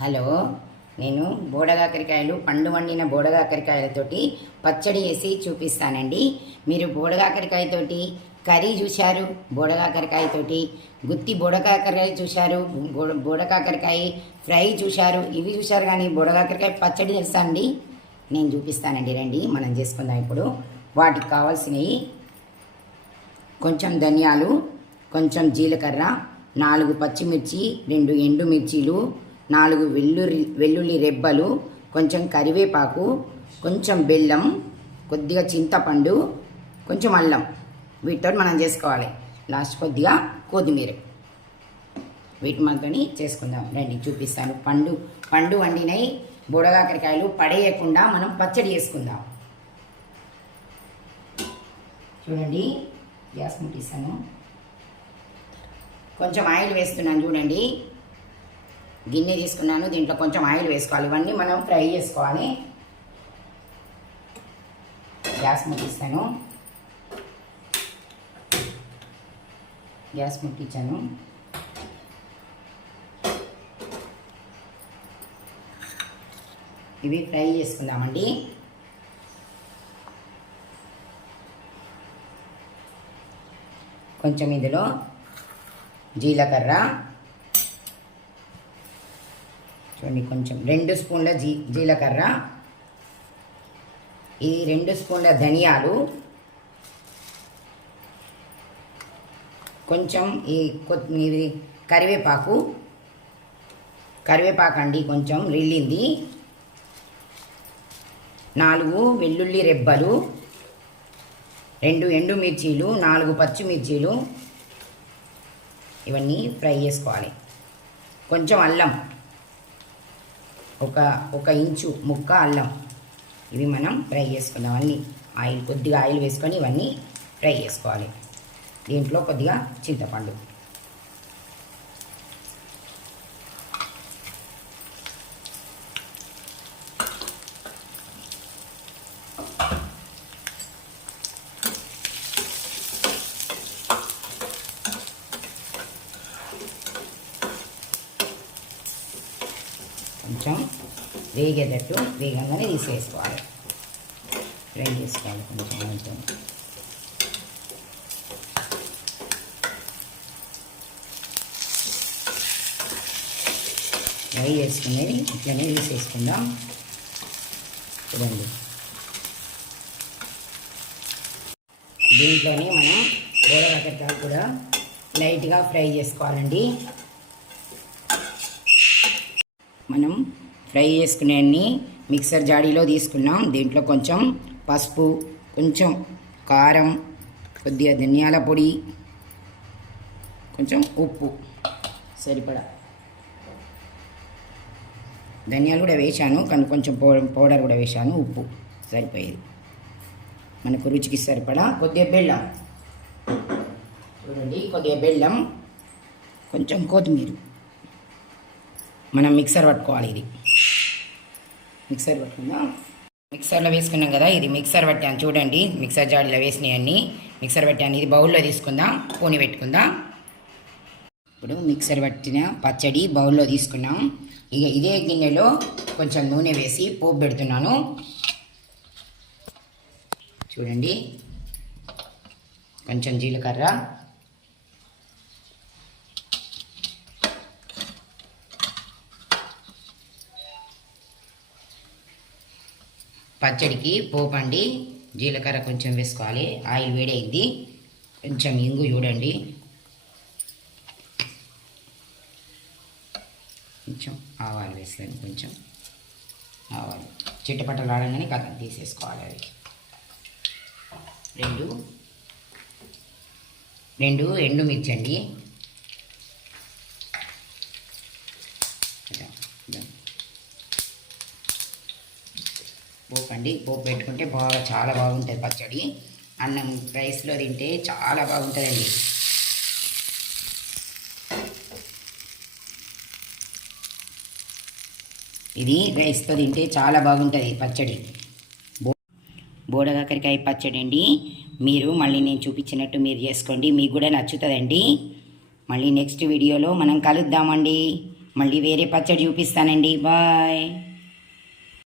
Hello, నేను బోడగాకరికాయలు పండు వండిన బోడగాకరికాయలతోటి పచ్చడి వేసి చూపిస్తానండి. మీరు బోడగాకరికాయతోటి కర్రీ చూశారు, బోడగాకరికాయతోటి గుత్తి బోడకాకరకాయ చూశారు, బోడకాకరకాయ ఫ్రై చూశారు, ఇవి చూశారు. కానీ బోడగాకరికాయ పచ్చడి తెలుసా అండి? నేను చూపిస్తానండి, రండి మనం చేసుకుందాం. ఇప్పుడు వాటికి కావాల్సినవి కొంచెం ధనియాలు, కొంచెం జీలకర్ర, 4 పచ్చిమిర్చి, 2 ఎండుమిర్చీలు, 4 వెల్లుల్లి రెబ్బలు, కొంచెం కరివేపాకు, కొంచెం బెల్లం, కొద్దిగా చింతపండు, కొంచెం అల్లం. వీటితో మనం చేసుకోవాలి. లాస్ట్ కొద్దిగా కొత్తిమీర. వీటి మనతోని చేసుకుందాం. రండి చూపిస్తాను. పండు వండినవి బుడగాకరికాయలు పడేయకుండా మనం పచ్చడి చేసుకుందాం. చూడండి, గ్యాస్ ముట్టిస్తాను. కొంచెం ఆయిల్ వేస్తున్నాను చూడండి. గిన్నె తీసుకున్నాను, దీంట్లో కొంచెం ఆయిల్ వేసుకోవాలి. ఇవన్నీ మనం ఫ్రై చేసుకోవాలి. గ్యాస్ ముట్టిస్తాను. గ్యాస్ ముట్టించాను. ఇవి ఫ్రై చేసుకుందామండి. కొంచెం ఇందులో జీలకర్ర చూడండి, కొంచెం 2 స్పూన్ల జీలకర్ర, ఈ 2 స్పూన్ల ధనియాలు, కొంచెం ఇది కరివేపాకు అండి, కొంచెం రిల్లింది, 4 వెల్లుల్లి రెబ్బలు, 2 ఎండుమిర్చీలు, 4 పచ్చిమిర్చీలు. ఇవన్నీ ఫ్రై చేసుకోవాలి. కొంచెం అల్లం, ఒక ఇంచు ముక్క అల్లం. ఇవి మనం ఫ్రై చేసుకుందాం. అన్నీ కొద్దిగా ఆయిల్ వేసుకొని ఇవన్నీ ఫ్రై చేసుకోవాలి. దీంట్లో కొద్దిగా చింతపండు, కొంచెం వేగేటట్టు వేగంగానే తీసేసుకోవాలి. ఫ్రై చేసుకోవాలి కొంచెం. ఫ్రై చేసుకునేది ఇట్లనే తీసేసుకుందాం. చూడండి, దీంట్లోనే మనం బోడకాకరకాయలు కూడా లైట్గా ఫ్రై చేసుకోవాలండి. మనం ఫ్రై చేసుకునేవన్నీ మిక్సర్ జాడీలో తీసుకున్నాం. దీంట్లో కొంచెం పసుపు, కొంచెం కారం, కొద్దిగా ధనియాల పొడి, కొంచెం ఉప్పు సరిపడా. ధనియాలు కూడా వేశాను, కానీ కొంచెం పౌడర్ కూడా వేశాను. ఉప్పు సరిపోయేది. మనకు రుచికి సరిపడా కొద్దిగా బెల్లం. చూడండి, కొద్దిగా బెల్లం, కొంచెం కొత్తిమీర. మనం మిక్సర్ పట్టుకోవాలి. ఇది మిక్సర్ పట్టుకుందాం. మిక్సర్లో వేసుకున్నాం కదా, ఇది మిక్సర్ పట్టాను చూడండి. మిక్సర్ జాడీలో వేసినవన్నీ మిక్సర్ పట్టాను. ఇది బౌల్లో తీసుకుందాం, పోని పెట్టుకుందాం. ఇప్పుడు మిక్సర్ పట్టిన పచ్చడి బౌల్లో తీసుకున్నాం. ఇక ఇదే గిన్నెలో కొంచెం నూనె వేసి పోపు పెడుతున్నాను. చూడండి, కొంచెం జీలకర్ర, పచ్చడికి పోపు అండి. జీలకర్ర కొంచెం వేసుకోవాలి. ఆయిల్ వేడైంది. కొంచెం ఇంగు చూడండి, కొంచెం ఆవాలు వేసాను. కొంచెం ఆవాలు చిట్టపట్టలు ఆడగానే కథ తీసేసుకోవాలి. అది 2 ఎండుమిర్చి అండి. పోపు అండి. పోపు పెట్టుకుంటే చాలా బాగుంటుంది పచ్చడి. అన్నం రైస్లో తింటే చాలా బాగుంటుందండి. ఇది రైస్తో తింటే చాలా బాగుంటుంది పచ్చడి. బోడకాకరకాయ పచ్చడి అండి. మీరు మళ్ళీ నేను చూపించినట్టు మీరు చేసుకోండి, మీకు కూడా నచ్చుతుందండి. మళ్ళీ నెక్స్ట్ వీడియోలో మనం కలుద్దామండి. మళ్ళీ వేరే పచ్చడి చూపిస్తానండి. బాయ్.